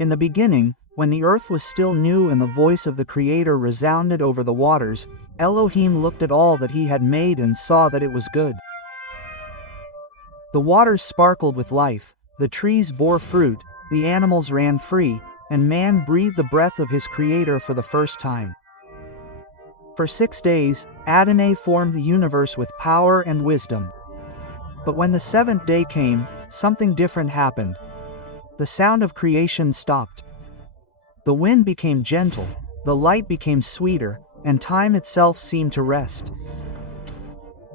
In the beginning, when the earth was still new and the voice of the Creator resounded over the waters, Elohim looked at all that he had made and saw that it was good. The waters sparkled with life, the trees bore fruit, the animals ran free, and man breathed the breath of his Creator for the first time. For 6 days, Adonai formed the universe with power and wisdom. But when the seventh day came, something different happened. The sound of creation stopped. The wind became gentle, the light became sweeter, and time itself seemed to rest.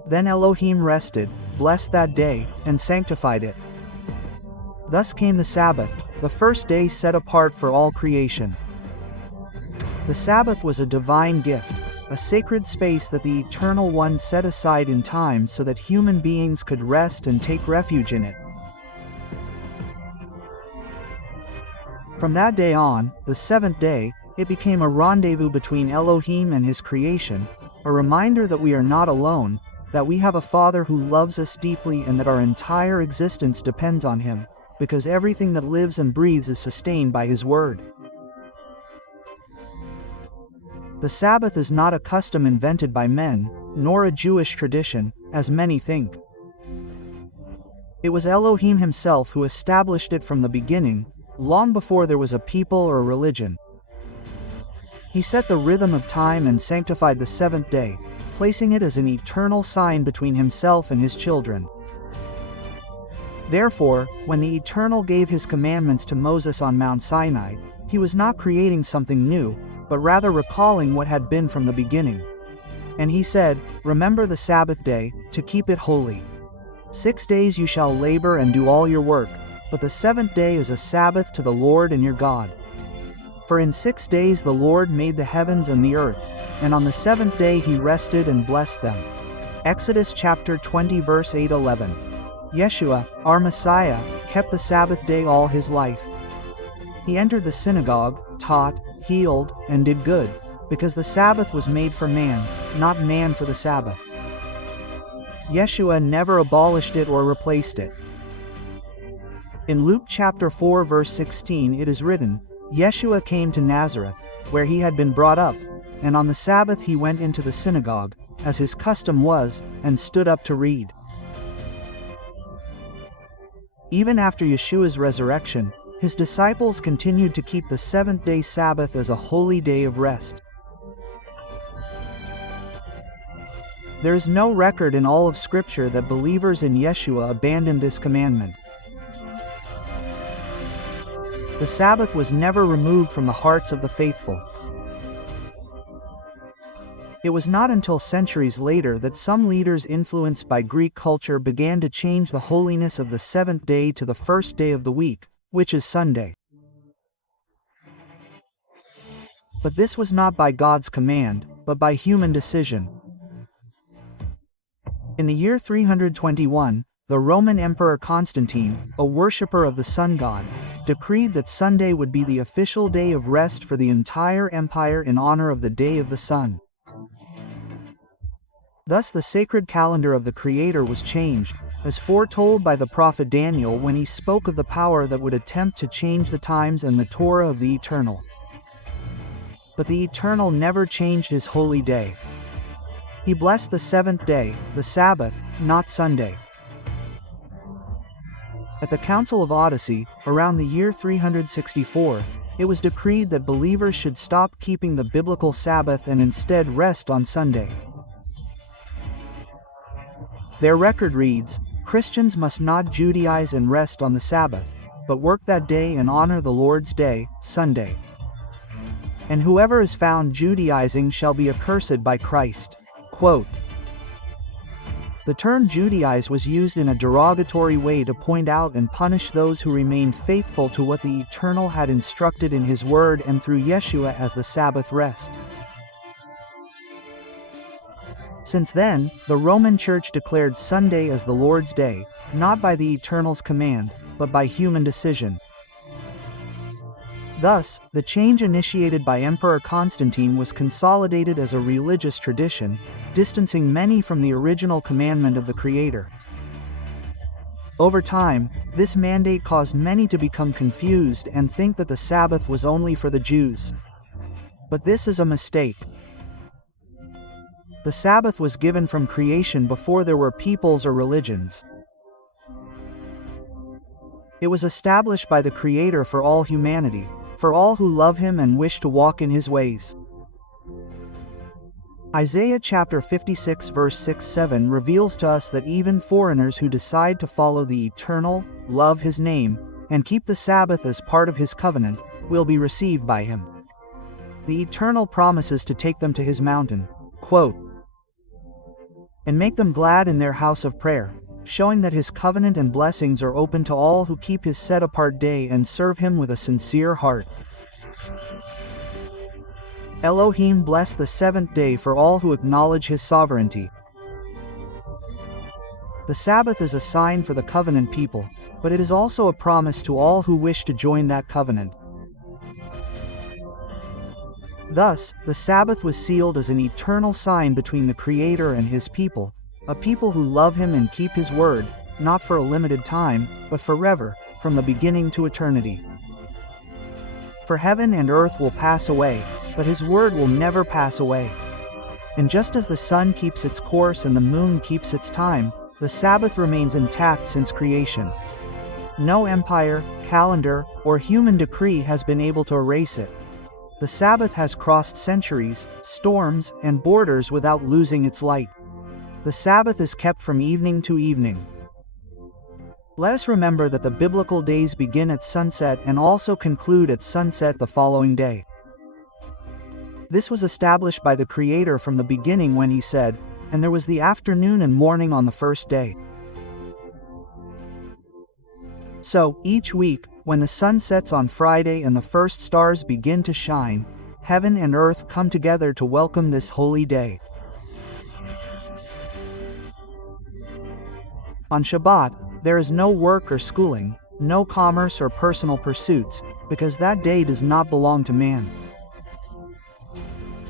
Then Elohim rested, blessed that day, and sanctified it. Thus came the Sabbath, the first day set apart for all creation. The Sabbath was a divine gift, a sacred space that the Eternal One set aside in time so that human beings could rest and take refuge in it. From that day on, the seventh day, it became a rendezvous between Elohim and his creation, a reminder that we are not alone, that we have a Father who loves us deeply and that our entire existence depends on him, because everything that lives and breathes is sustained by his word. The Sabbath is not a custom invented by men, nor a Jewish tradition, as many think. It was Elohim himself who established it from the beginning, long before there was a people or a religion. He set the rhythm of time and sanctified the seventh day, placing it as an eternal sign between himself and his children. Therefore, when the Eternal gave his commandments to Moses on Mount Sinai, he was not creating something new, but rather recalling what had been from the beginning. And he said, "Remember the Sabbath day, to keep it holy. 6 days you shall labor and do all your work, but the seventh day is a Sabbath to the Lord and your God. For in 6 days the Lord made the heavens and the earth, and on the seventh day he rested and blessed them." Exodus chapter 20 verse 8-11. Yeshua, our Messiah, kept the Sabbath day all his life. He entered the synagogue, taught, healed, and did good, because the Sabbath was made for man, not man for the Sabbath. Yeshua never abolished it or replaced it. In Luke chapter 4 verse 16 it is written, Yeshua came to Nazareth, where he had been brought up, and on the Sabbath he went into the synagogue, as his custom was, and stood up to read. Even after Yeshua's resurrection, his disciples continued to keep the seventh-day Sabbath as a holy day of rest. There is no record in all of Scripture that believers in Yeshua abandoned this commandment. The Sabbath was never removed from the hearts of the faithful. It was not until centuries later that some leaders influenced by Greek culture began to change the holiness of the seventh day to the first day of the week, which is Sunday. But this was not by God's command, but by human decision. In the year 321, the Roman Emperor Constantine, a worshipper of the sun god, decreed that Sunday would be the official day of rest for the entire empire in honor of the day of the sun. Thus the sacred calendar of the Creator was changed, as foretold by the prophet Daniel when he spoke of the power that would attempt to change the times and the Torah of the Eternal. But the Eternal never changed his holy day. He blessed the seventh day, the Sabbath, not Sunday. At the Council of Odyssey, around the year 364, it was decreed that believers should stop keeping the biblical Sabbath and instead rest on Sunday. Their record reads, Christians must not Judaize and rest on the Sabbath, but work that day and honor the Lord's day, Sunday. And whoever is found Judaizing shall be accursed by Christ. Quote. The term Judaize was used in a derogatory way to point out and punish those who remained faithful to what the Eternal had instructed in His Word and through Yeshua as the Sabbath rest. Since then, the Roman Church declared Sunday as the Lord's Day, not by the Eternal's command, but by human decision. Thus, the change initiated by Emperor Constantine was consolidated as a religious tradition, distancing many from the original commandment of the Creator. Over time, this mandate caused many to become confused and think that the Sabbath was only for the Jews. But this is a mistake. The Sabbath was given from creation before there were peoples or religions. It was established by the Creator for all humanity, for all who love Him and wish to walk in His ways. Isaiah chapter 56 verse 6-7 reveals to us that even foreigners who decide to follow the Eternal, love His name, and keep the Sabbath as part of His covenant, will be received by Him. The Eternal promises to take them to His mountain, quote, and make them glad in their house of prayer, showing that His covenant and blessings are open to all who keep His set-apart day and serve Him with a sincere heart. Elohim blessed the seventh day for all who acknowledge His sovereignty. The Sabbath is a sign for the covenant people, but it is also a promise to all who wish to join that covenant. Thus, the Sabbath was sealed as an eternal sign between the Creator and His people, a people who love Him and keep His word, not for a limited time, but forever, from the beginning to eternity. For heaven and earth will pass away, but His word will never pass away. And just as the sun keeps its course and the moon keeps its time, the Sabbath remains intact since creation. No empire, calendar, or human decree has been able to erase it. The Sabbath has crossed centuries, storms, and borders without losing its light. The Sabbath is kept from evening to evening. Let us remember that the biblical days begin at sunset and also conclude at sunset the following day. This was established by the Creator from the beginning when He said, "And there was the afternoon and morning on the first day." So, each week, when the sun sets on Friday and the first stars begin to shine, heaven and earth come together to welcome this holy day. On Shabbat, there is no work or schooling, no commerce or personal pursuits, because that day does not belong to man.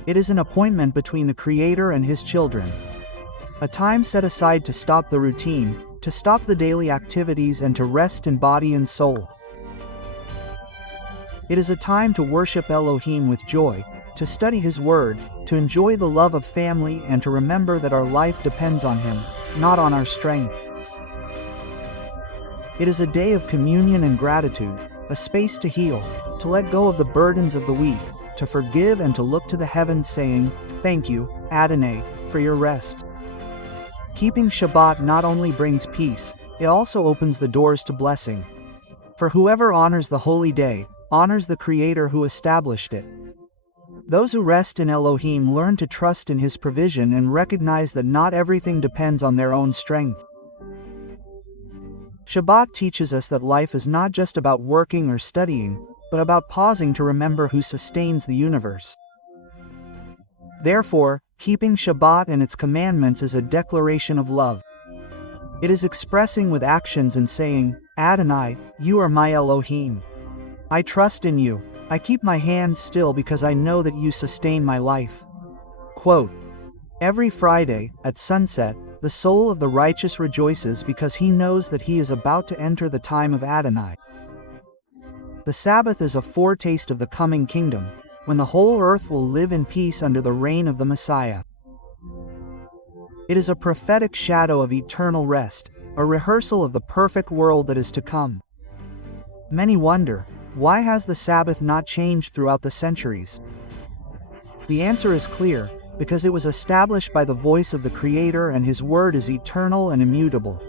It is an appointment between the Creator and His children. A time set aside to stop the routine, to stop the daily activities and to rest in body and soul. It is a time to worship Elohim with joy, to study His word, to enjoy the love of family and to remember that our life depends on Him, not on our strength. It is a day of communion and gratitude, a space to heal, to let go of the burdens of the week, to forgive and to look to the heavens saying, "Thank you, Adonai, for your rest." Keeping Shabbat not only brings peace, it also opens the doors to blessing. For whoever honors the holy day, honors the Creator who established it. Those who rest in Elohim learn to trust in His provision and recognize that not everything depends on their own strength. Shabbat teaches us that life is not just about working or studying, but about pausing to remember who sustains the universe. Therefore, keeping Shabbat and its commandments is a declaration of love. It is expressing with actions and saying, "Adonai, you are my Elohim. I trust in you. I keep my hands still because I know that you sustain my life." Quote, every Friday, at sunset, the soul of the righteous rejoices because he knows that he is about to enter the time of Adonai. The Sabbath is a foretaste of the coming kingdom, when the whole earth will live in peace under the reign of the Messiah. It is a prophetic shadow of eternal rest, a rehearsal of the perfect world that is to come. Many wonder, why has the Sabbath not changed throughout the centuries? The answer is clear, because it was established by the voice of the Creator and His word is eternal and immutable.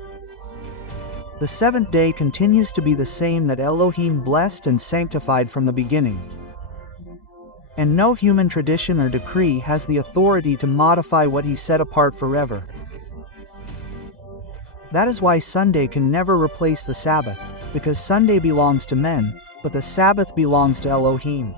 The seventh day continues to be the same that Elohim blessed and sanctified from the beginning. And no human tradition or decree has the authority to modify what He set apart forever. That is why Sunday can never replace the Sabbath, because Sunday belongs to men, but the Sabbath belongs to Elohim.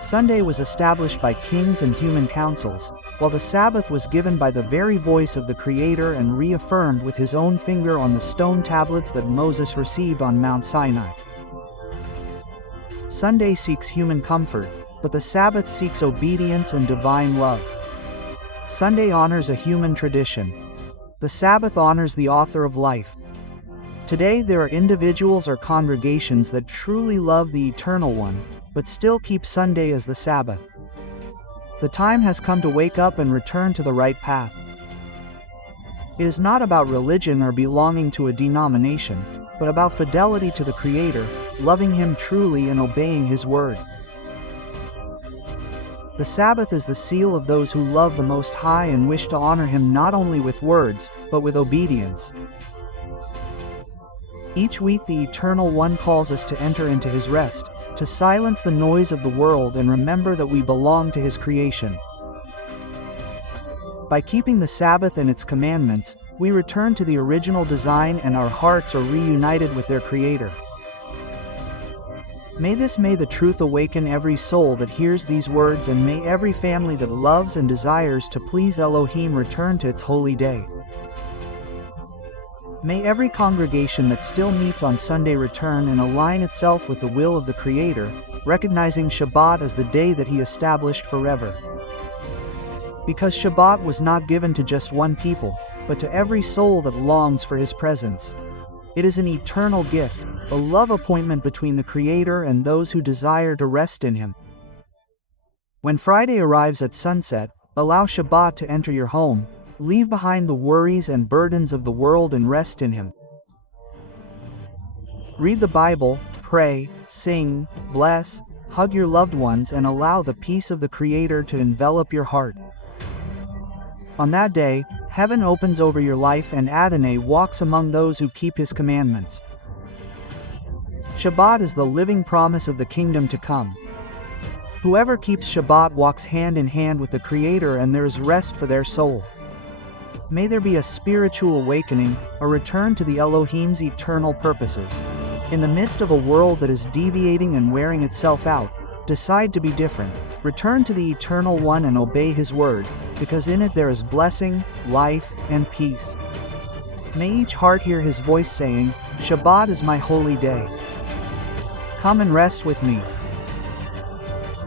Sunday was established by kings and human councils, while the Sabbath was given by the very voice of the Creator and reaffirmed with His own finger on the stone tablets that Moses received on Mount Sinai. Sunday seeks human comfort, but the Sabbath seeks obedience and divine love. Sunday honors a human tradition. The Sabbath honors the author of life. Today there are individuals or congregations that truly love the Eternal One, but still keep Sunday as the Sabbath. The time has come to wake up and return to the right path. It is not about religion or belonging to a denomination, but about fidelity to the Creator, loving Him truly and obeying His word. The Sabbath is the seal of those who love the Most High and wish to honor Him not only with words, but with obedience. Each week the Eternal One calls us to enter into His rest, to silence the noise of the world and remember that we belong to His creation. By keeping the Sabbath and its commandments, we return to the original design and our hearts are reunited with their Creator. May the truth awaken every soul that hears these words, and may every family that loves and desires to please Elohim return to its holy day. May every congregation that still meets on Sunday return and align itself with the will of the Creator, recognizing Shabbat as the day that He established forever. Because Shabbat was not given to just one people, but to every soul that longs for His presence. It is an eternal gift, a love appointment between the Creator and those who desire to rest in Him. When Friday arrives at sunset, allow Shabbat to enter your home, leave behind the worries and burdens of the world and rest in Him. Read the Bible, pray, sing, bless, hug your loved ones and allow the peace of the Creator to envelop your heart. On that day, heaven opens over your life and Adonai walks among those who keep His commandments. Shabbat is the living promise of the kingdom to come. Whoever keeps Shabbat walks hand in hand with the Creator and there is rest for their soul. May there be a spiritual awakening, a return to the Elohim's eternal purposes. In the midst of a world that is deviating and wearing itself out, decide to be different. Return to the Eternal One and obey His word, because in it there is blessing, life, and peace. May each heart hear His voice saying, Shabbat is my holy day. Come and rest with me.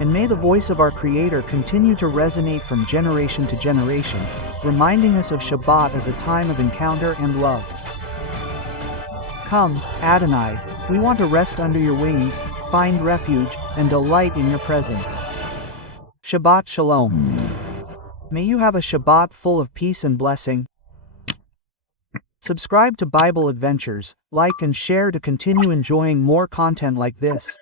And may the voice of our Creator continue to resonate from generation to generation, reminding us of Shabbat as a time of encounter and love. Come, Adonai, we want to rest under your wings, find refuge, and delight in your presence. Shabbat Shalom. May you have a Shabbat full of peace and blessing. Subscribe to Bible Adventures, like and share to continue enjoying more content like this.